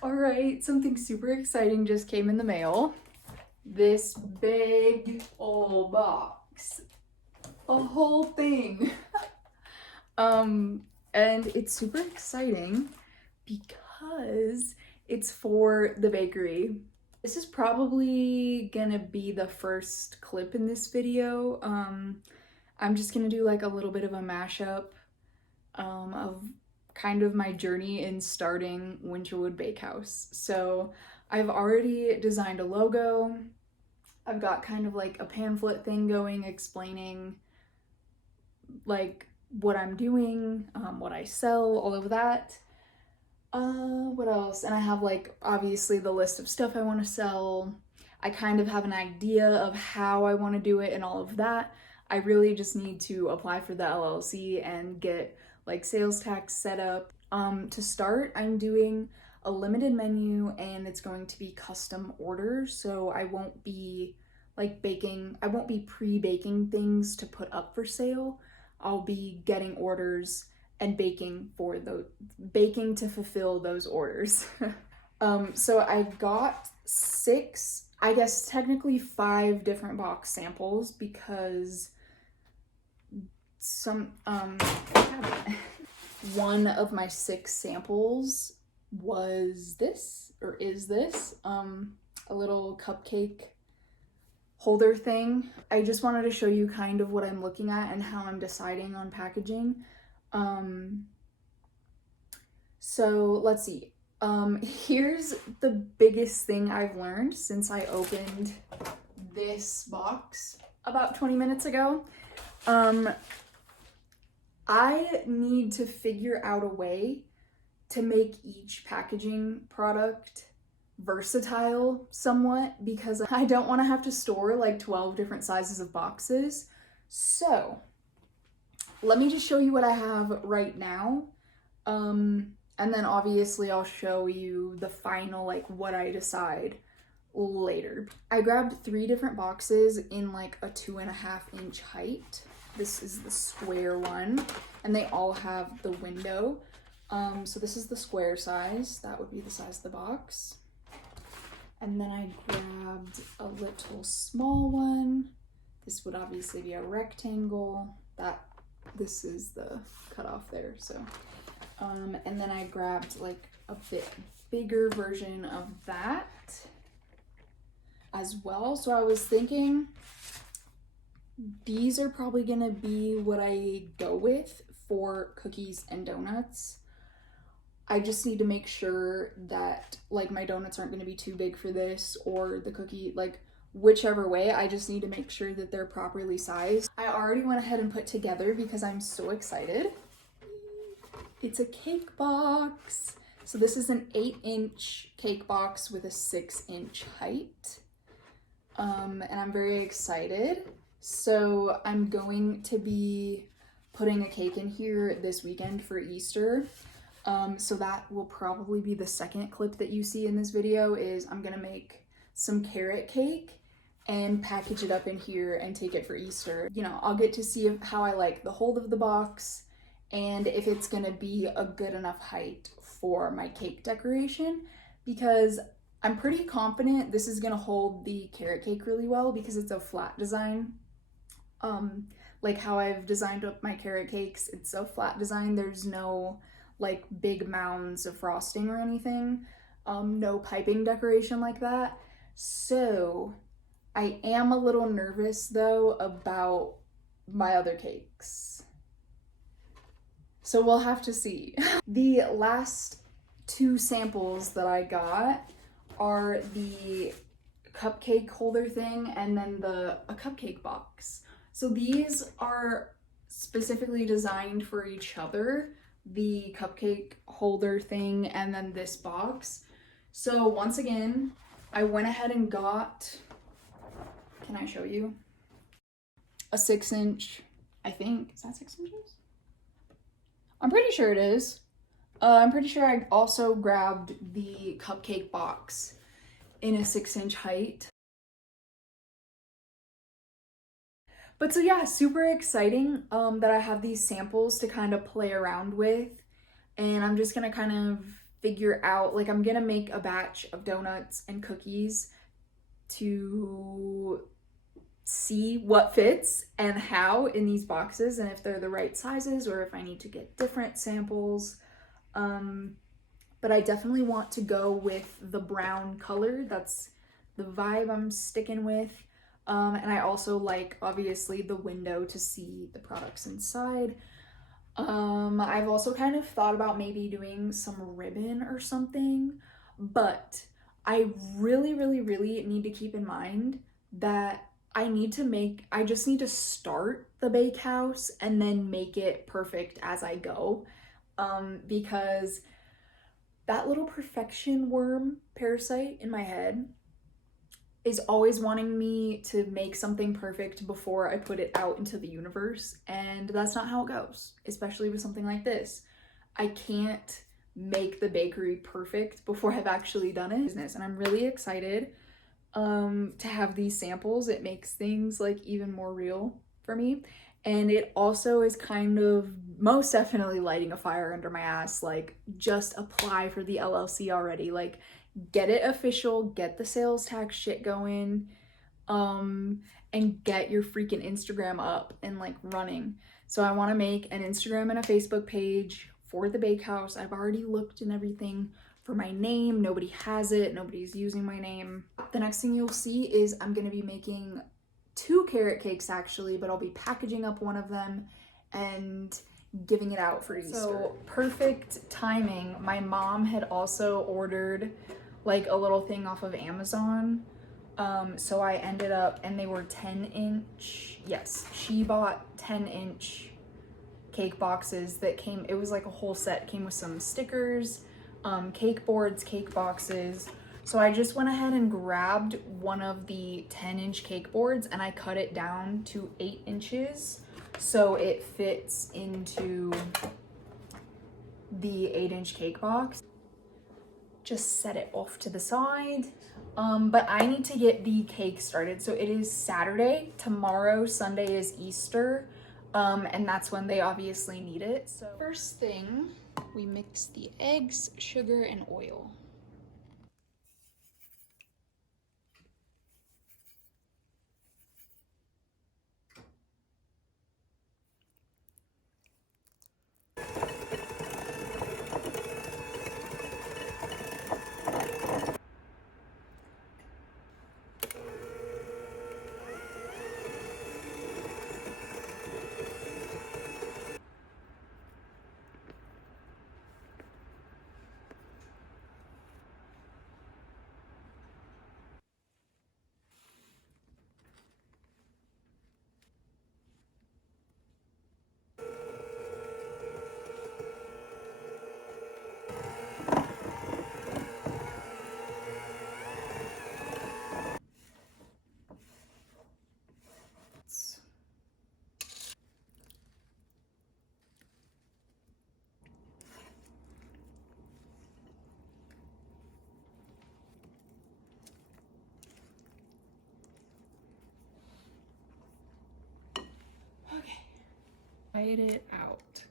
All right, something super exciting just came in the mail. This big old box. A whole thing. And it's super exciting because it's for the bakery. This is probably gonna be the first clip in this video. I'm just gonna do like a little bit of a mashup of kind of my journey in starting Winterwood Bakehouse. So I've already designed a logo. I've got kind of like a pamphlet thing going explaining like what I'm doing, what I sell, all of that. What else? And I have like obviously the list of stuff I want to sell. I kind of have an idea of how I want to do it and all of that. I really just need to apply for the LLC and get like sales tax set up. To start, I'm doing a limited menu and it's going to be custom orders, so I won't be like I won't be pre-baking things to put up for sale. I'll be getting orders and baking to fulfill those orders. So I got 6, I guess technically 5 different box samples because one of my 6 samples was this, or is this, a little cupcake holder thing. I just wanted to show you kind of what I'm looking at and how I'm deciding on packaging. So let's see. Here's the biggest thing I've learned since I opened this box about 20 minutes ago. I need to figure out a way to make each packaging product versatile somewhat, because I don't want to have to store like 12 different sizes of boxes. So let me just show you what I have right now. And then obviously I'll show you the final, like what I decide later. I grabbed 3 different boxes in like a 2.5-inch height. This is the square one, and they all have the window. So this is the square size. That would be the size of the box. And then I grabbed a little small one. This would obviously be a rectangle. This is the cutoff there, so. And then I grabbed like a bit bigger version of that as well. So I was thinking these are probably gonna be what I go with for cookies and donuts. I just need to make sure that like my donuts aren't gonna be too big for this, or the cookie, like whichever way, I just need to make sure that they're properly sized. I already went ahead and put together because I'm so excited. It's a cake box. So this is an 8-inch cake box with a 6-inch height. And I'm very excited. So I'm going to be putting a cake in here this weekend for Easter. So that will probably be the second clip that you see in this video. Is I'm gonna make some carrot cake and package it up in here and take it for Easter. You know, I'll get to see how I like the hold of the box and if it's gonna be a good enough height for my cake decoration, because I'm pretty confident this is gonna hold the carrot cake really well because it's a flat design. Like how I've designed up my carrot cakes, it's a flat design. There's no like big mounds of frosting or anything. No piping decoration like that. So I am a little nervous though about my other cakes. So we'll have to see. The last 2 samples that I got are the cupcake holder thing and then a cupcake box. So these are specifically designed for each other, the cupcake holder thing and then this box. So once again, I went ahead and got, can I show you? A 6-inch, I think, is that 6 inches? I'm pretty sure it is. I'm pretty sure I also grabbed the cupcake box in a 6-inch height. But so yeah, super exciting that I have these samples to kind of play around with. And I'm just gonna kind of figure out, like, I'm gonna make a batch of donuts and cookies to see what fits and how in these boxes, and if they're the right sizes or if I need to get different samples. But I definitely want to go with the brown color. That's the vibe I'm sticking with. And I also like, obviously, the window to see the products inside. I've also kind of thought about maybe doing some ribbon or something, but I really, really, really need to keep in mind that I just need to start the Bakehouse and then make it perfect as I go. Because that little perfection worm parasite in my head is always wanting me to make something perfect before I put it out into the universe, and that's not how it goes, especially with something like this. I can't make the bakery perfect before I've actually done it. And I'm really excited to have these samples. It makes things like even more real for me. And it also is kind of most definitely lighting a fire under my ass. Like, just apply for the LLC already. Like, get it official, get the sales tax shit going, and get your freaking Instagram up and like running. So I want to make an Instagram and a Facebook page for the Bakehouse. I've already looked and everything for my name. Nobody has it. Nobody's using my name. The next thing you'll see is I'm going to be making 2 carrot cakes actually, but I'll be packaging up one of them and giving it out for Easter. So perfect timing. My mom had also ordered like a little thing off of Amazon. So I ended up, and they were 10-inch. Yes, she bought 10-inch cake boxes that came, it was like a whole set, came with some stickers, cake boards, cake boxes. So I just went ahead and grabbed one of the 10-inch cake boards and I cut it down to 8 inches so it fits into the 8-inch cake box. Just set it off to the side. But I need to get the cake started. So it is Saturday. Tomorrow, Sunday, is Easter. And that's when they obviously need it. So first thing, we mix the eggs, sugar, and oil. Tried it out.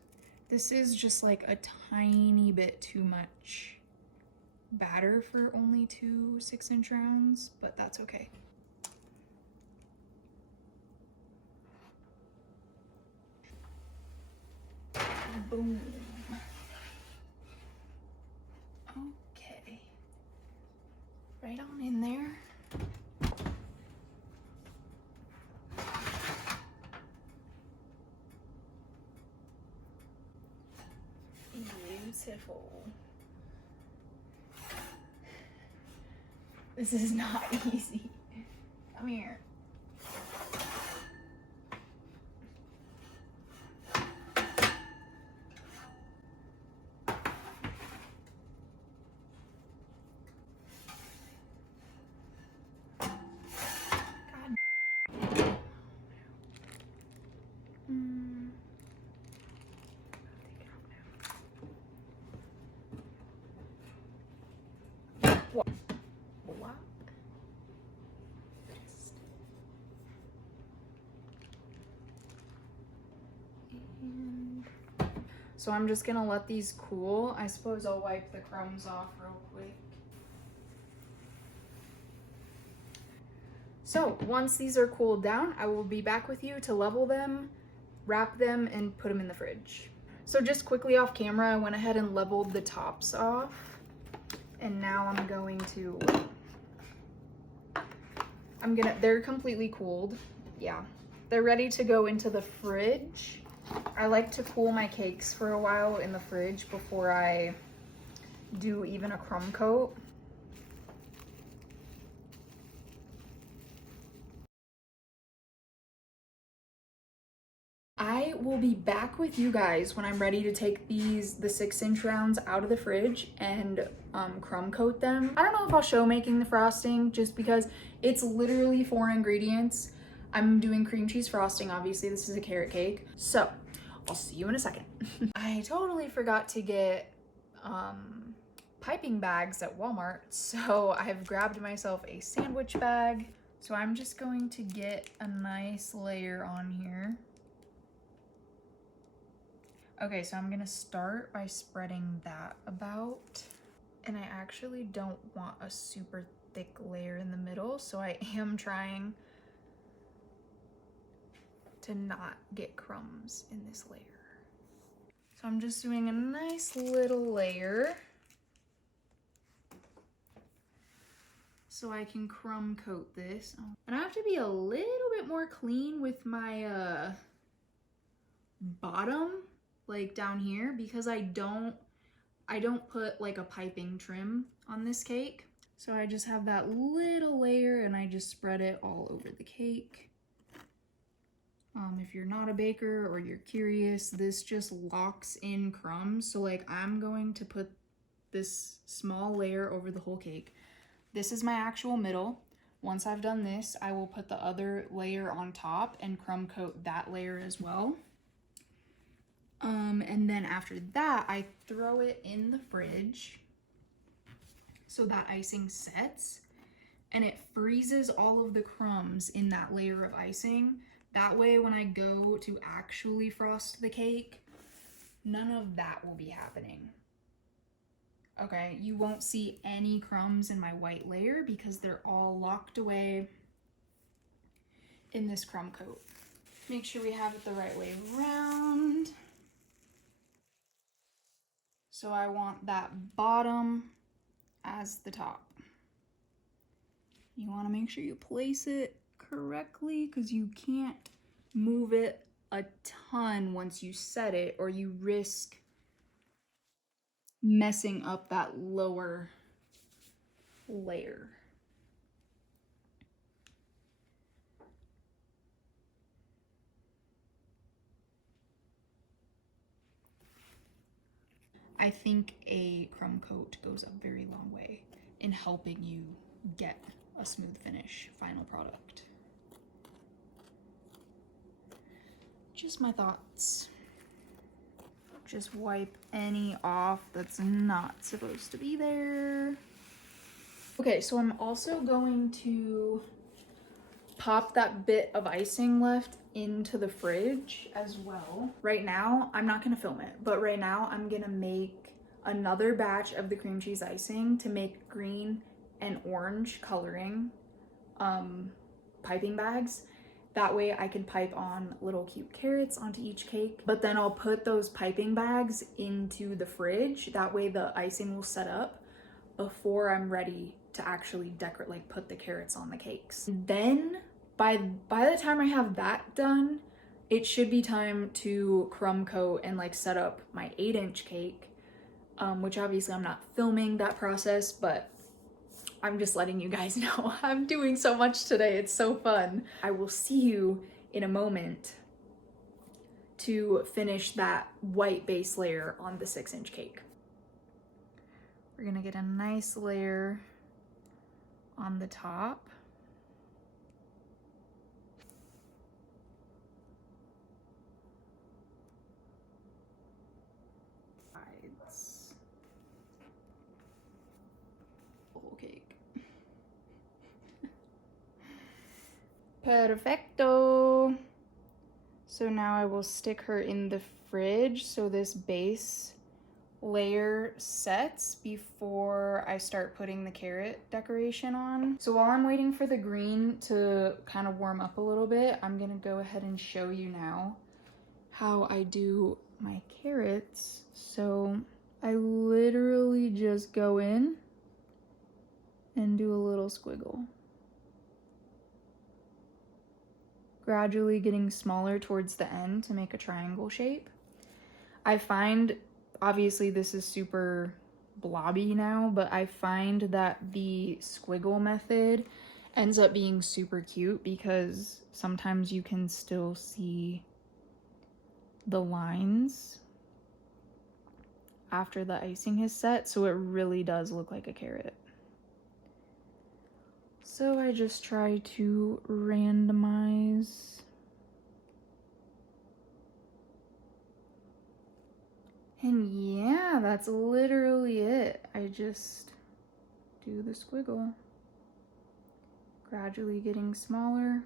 This is just like a tiny bit too much batter for only 2 6-inch rounds, but that's okay. Boom. Okay. Right on in there. Beautiful. This is not easy. Come here. So I'm just gonna let these cool. I suppose I'll wipe the crumbs off real quick. So once these are cooled down, I will be back with you to level them, wrap them, and put them in the fridge. So just quickly off camera, I went ahead and leveled the tops off. And now I'm going to, they're completely cooled. Yeah, they're ready to go into the fridge. I like to cool my cakes for a while in the fridge before I do even a crumb coat. I will be back with you guys when I'm ready to take the 6-inch rounds out of the fridge and crumb coat them. I don't know if I'll show making the frosting just because it's literally 4 ingredients. I'm doing cream cheese frosting, obviously this is a carrot cake. So I'll see you in a second. I totally forgot to get piping bags at Walmart, so I've grabbed myself a sandwich bag. So I'm just going to get a nice layer on here. Okay, so I'm gonna start by spreading that about. And I actually don't want a super thick layer in the middle, so I am trying to not get crumbs in this layer. So I'm just doing a nice little layer so I can crumb coat this. And I have to be a little bit more clean with my bottom, like down here, because I don't put like a piping trim on this cake. So I just have that little layer and I just spread it all over the cake. If you're not a baker or you're curious, this just locks in crumbs. So like I'm going to put this small layer over the whole cake. This is my actual middle. Once I've done this, I will put the other layer on top and crumb coat that layer as well. And then after that, I throw it in the fridge so that icing sets and it freezes all of the crumbs in that layer of icing. That way, when I go to actually frost the cake, none of that will be happening. Okay, you won't see any crumbs in my white layer because they're all locked away in this crumb coat. Make sure we have it the right way around. So I want that bottom as the top. You want to make sure you place it correctly because you can't move it a ton once you set it or you risk messing up that lower layer. I think a crumb coat goes a very long way in helping you get a smooth finish final product. Just my thoughts. Just wipe any off that's not supposed to be there. Okay, so I'm also going to pop that bit of icing left into the fridge as well. Right now, I'm not gonna film it, but right now I'm gonna make another batch of the cream cheese icing to make green and orange coloring piping bags. That way I can pipe on little cute carrots onto each cake, but then I'll put those piping bags into the fridge. That way the icing will set up before I'm ready to actually decorate, like put the carrots on the cakes. Then by the time I have that done, it should be time to crumb coat and like set up my 8-inch cake, which obviously I'm not filming that process, but I'm just letting you guys know I'm doing so much today. It's so fun. I will see you in a moment to finish that white base layer on the 6-inch cake. We're gonna get a nice layer on the top. Sides. Whole cake. Perfecto. So now I will stick her in the fridge so this base layer sets before I start putting the carrot decoration on. So while I'm waiting for the green to kind of warm up a little bit, I'm gonna go ahead and show you now how I do my carrots. So I literally just go in and do a little squiggle, gradually getting smaller towards the end to make a triangle shape. I find, obviously this is super blobby now, but I find that the squiggle method ends up being super cute because sometimes you can still see the lines after the icing is set, so it really does look like a carrot. So I just try to randomize. And yeah, that's literally it. I just do the squiggle, gradually getting smaller.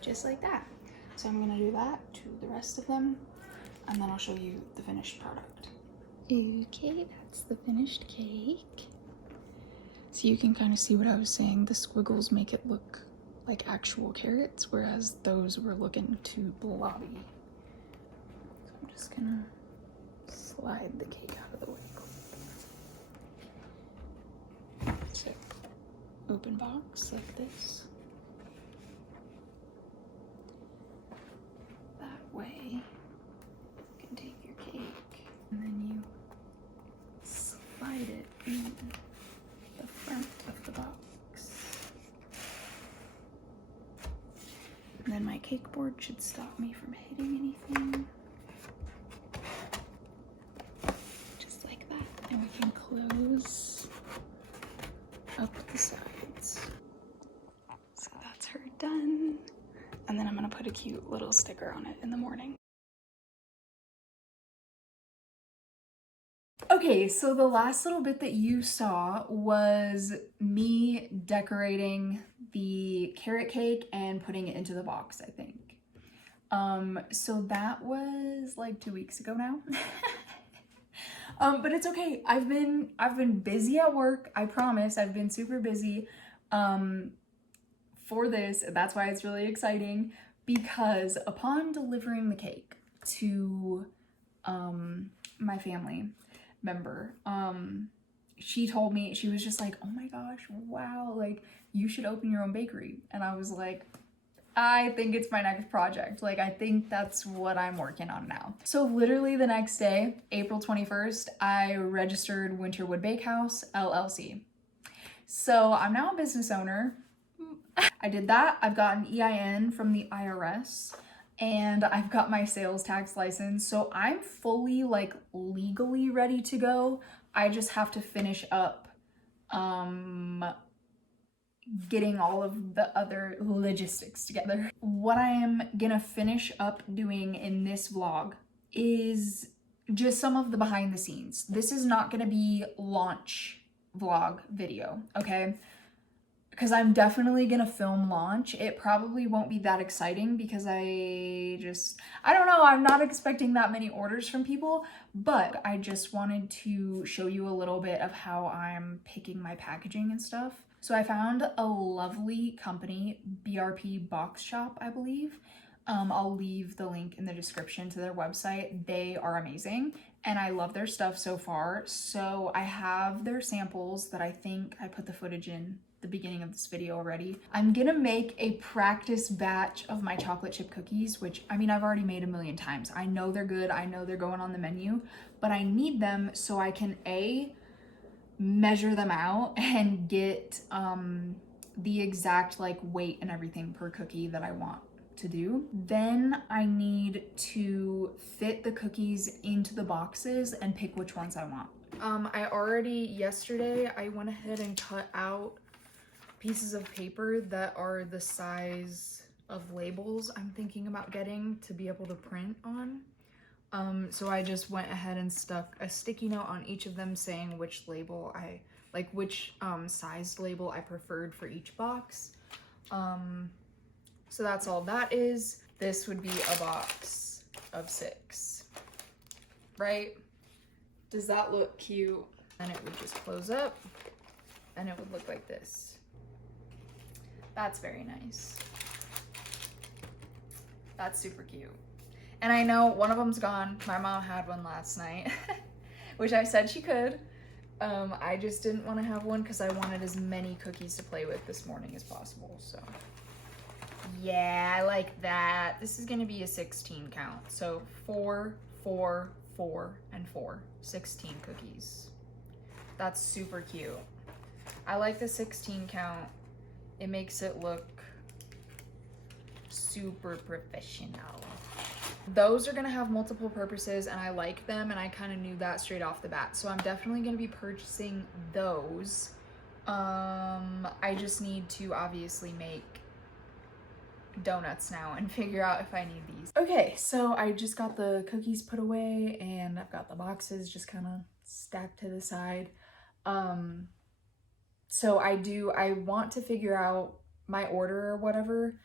Just like that. So I'm gonna do that to the rest of them, and then I'll show you the finished product. Okay, that's the finished cake. So you can kind of see what I was saying. The squiggles make it look like actual carrots, whereas those were looking too blobby. So I'm just gonna slide the cake out of the way. So open box like this. Way you can take your cake and then you slide it in the front of the box. And then my cake board should stop me from hitting anything. Just like that. And we can close up the sides. So that's her done. And then I'm gonna put a cute little sticker on it in the morning. Okay, so the last little bit that you saw was me decorating the carrot cake and putting it into the box, I think. So that was like 2 weeks ago now. But it's okay. I've been busy at work. I promise. I've been super busy. For this, that's why it's really exciting, because upon delivering the cake to my family member, she told me, she was just like, oh my gosh, wow, like you should open your own bakery. And I was like, I think it's my next project. Like, I think that's what I'm working on now. So literally the next day, April 21st, I registered Winterwood Bakehouse, LLC. So I'm now a business owner. I did that. I've got an EIN from the IRS and I've got my sales tax license. So I'm fully like legally ready to go. I just have to finish up getting all of the other logistics together. What I am gonna finish up doing in this vlog is just some of the behind the scenes. This is not gonna be launch vlog video, okay? Because I'm definitely gonna film launch. It probably won't be that exciting because I don't know, I'm not expecting that many orders from people, but I just wanted to show you a little bit of how I'm picking my packaging and stuff. So I found a lovely company, BRP Box Shop, I believe. I'll leave the link in the description to their website. They are amazing and I love their stuff so far. So I have their samples that I think I put the footage in the beginning of this video already. I'm gonna make a practice batch of my chocolate chip cookies, which I mean, I've already made a million times. I know they're good, I know they're going on the menu, but I need them so I can measure them out and get the exact like weight and everything per cookie that I want to do. Then I need to fit the cookies into the boxes and pick which ones I want. Yesterday I went ahead and cut out pieces of paper that are the size of labels I'm thinking about getting to be able to print on. So I just went ahead and stuck a sticky note on each of them saying which label which sized label I preferred for each box. So that's all that is. This would be a box of 6, right? Does that look cute? And it would just close up and it would look like this. That's very nice. That's super cute. And I know one of them's gone. My mom had one last night, which I said she could. I just didn't want to have one because I wanted as many cookies to play with this morning as possible, so. Yeah, I like that. This is gonna be a 16 count. So 4, 4, 4, and 4. 16 cookies. That's super cute. I like the 16 count. It makes it look super professional. Those are gonna have multiple purposes and I like them, and I kind of knew that straight off the bat. So I'm definitely gonna be purchasing those. I just need to obviously make donuts now and figure out if I need these. Okay, so I just got the cookies put away and I've got the boxes just kind of stacked to the side. So I want to figure out my order or whatever.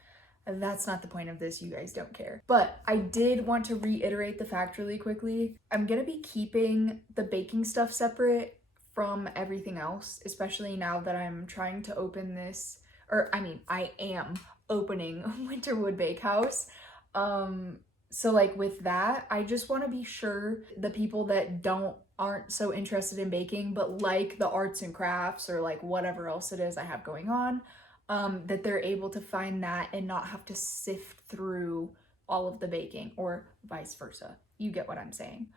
That's not the point of this, you guys don't care. But I did want to reiterate the fact really quickly. I'm gonna be keeping the baking stuff separate from everything else, especially now that I'm trying to open this, or I mean, I am opening Winterwood Bakehouse. So like with that, I just want to be sure the people that aren't so interested in baking, but like the arts and crafts or like whatever else it is I have going on, that they're able to find that and not have to sift through all of the baking, or vice versa. You get what I'm saying.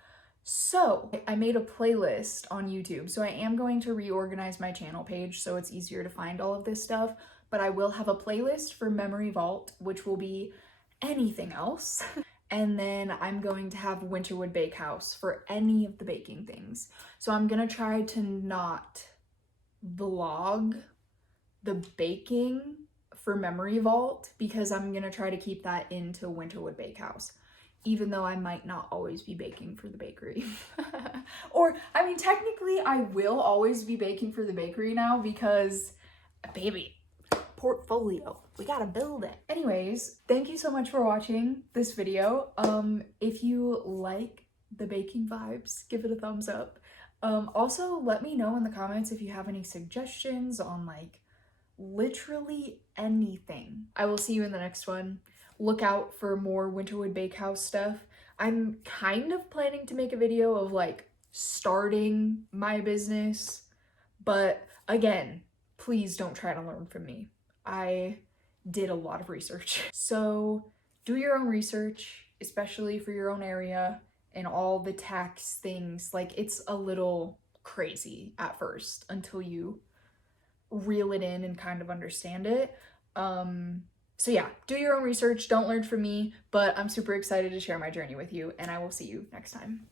So I made a playlist on YouTube. So I am going to reorganize my channel page so it's easier to find all of this stuff, but I will have a playlist for Memory Vault, which will be anything else. And then I'm going to have Winterwood Bakehouse for any of the baking things. So I'm gonna try to not vlog the baking for Memory Vault because I'm gonna try to keep that into Winterwood Bakehouse, even though I might not always be baking for the bakery. Or, I mean, technically I will always be baking for the bakery now because, baby, portfolio, we gotta build it. Anyways, thank you so much for watching this video. If you like the baking vibes, give it a thumbs up. Also, let me know in the comments if you have any suggestions on like literally anything. I will see you in the next one. Look out for more Winterwood Bakehouse stuff. I'm kind of planning to make a video of like starting my business, but again, please don't try to learn from me. I did a lot of research. So do your own research, especially for your own area and all the tax things. Like, it's a little crazy at first until you reel it in and kind of understand it. So yeah, do your own research, don't learn from me, but I'm super excited to share my journey with you, and I will see you next time.